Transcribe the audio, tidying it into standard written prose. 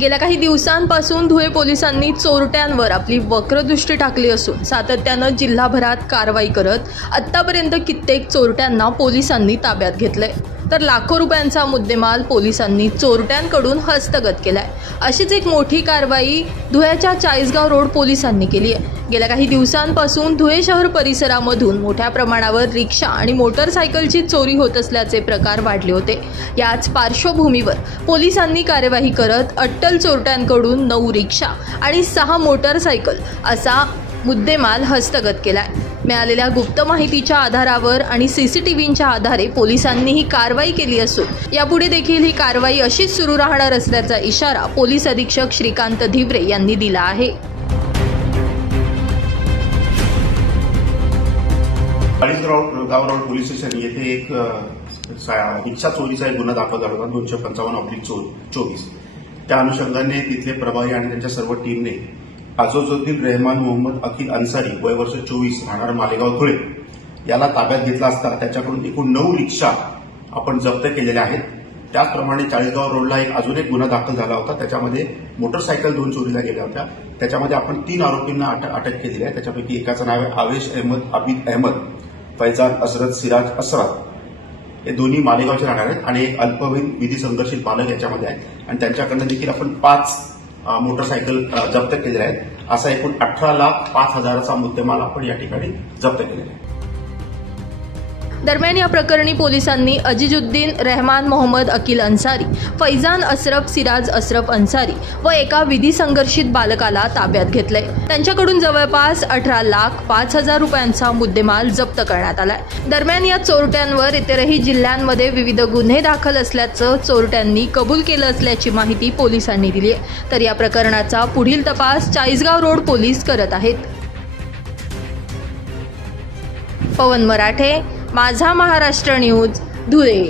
गेल्या काही दिवसांपासून धुळे पोलिसांनी चोरट्यांवर आपली वक्रदृष्टी टाकली असून सातत्यानं जिल्हाभरात कारवाई करत आत्तापर्यंत कित्येक चोरट्यांना पोलिसांनी ताब्यात घेतलंय, तर लाखो रुपयांचा मुद्देमाल पोलिसांनी चोरट्यांकडून हस्तगत केलाय। अशीच एक मोठी कारवाई धुळ्याच्या चाळीसगाव रोड पोलिसांनी केली आहे। गेल्या काही दिवसांपासून धुळे शहर परिसरामधून मोठ्या प्रमाणावर रिक्षा आणि मोटरसायकलची चोरी होत असल्याचे प्रकार वाढले होते। याच पार्श्वभूमीवर पोलिसांनी कार्यवाही करत अट्टल चोरट्यांकडून 9 रिक्षा आणि 6 मोटरसायकल असा मुद्देमाल हस्तगत केलाय। मिळालेल्या गुप्त माहितीच्या आधारावर आणि सीसीटीव्हीच्या आधारे पोलिसांनी ही कारवाई केली असून यापुढे देखील ही कारवाई अशीच सुरू राहणार असल्याचा इशारा पोलीस अधीक्षक श्रीकांत धिवरे यांनी दिला आहे। चाळीसगाव रोड पोलीस स्टेशन येथे एक रिक्षा चोरीचा एक गुन्हा दाखल झाला होता 255/24। त्या अनुषंगाने तिथले प्रभारी आणि त्यांच्या सर्व टीमने अझोजुद्दीन रहमान मोहम्मद अकील अन्सारी वय वर्ष 24 राहणार मालेगाव धुळे याला ताब्यात घेतला असता त्याच्याकडून एकूण 9 रिक्षा आपण जप्त केलेल्या आहेत। त्याचप्रमाणे चाळीसगाव रोडला अजून एक गुन्हा दाखल झाला होता, त्याच्यामध्ये मोटरसायकल 2 चोरीला गेल्या होत्या। त्याच्यामध्ये आपण 3 आरोपींना अटक केली आहे। त्याच्यापैकी एकाचं नाव आहे आवेश अहमद आबिद अहमद, फैजान असरत सिराज असरत, हे दोन्ही मालेगावचे राहणार आहेत आणि एक अल्पवयीन विधी संघर्षित बालक याच्यामध्ये आहे आणि त्यांच्याकडनं देखील आपण 5 मोटरसायकल जप्त केलेल्या आहेत। असा एकूण 18,05,000चा मुद्देमाल आपण या ठिकाणी जप्त केलेला आहे। दरम्यान या प्रकरणी पोलिसांनी अझीजुद्दीन रहमान मोहम्मद अकील अन्सारी, फैजान असरफ सिराज असरफ अन्सारी व एका विधी संघर्षित बालकाला ताब्यात घेतलंय। त्यांच्याकडून जवळपास 18,05,000 रुपयांचा मुद्देमाल जप्त करण्यात आलाय। दरम्यान या चोरट्यांवर इतरही जिल्ह्यांमध्ये विविध गुन्हे दाखल असल्याचं चोरट्यांनी कबूल केलं असल्याची माहिती पोलिसांनी दिली आहे, तर या प्रकरणाचा पुढील तपास चाळीसगाव रोड पोलीस करत आहेत। पवन मराठे, माझा महाराष्ट्र न्यूज, धुळे।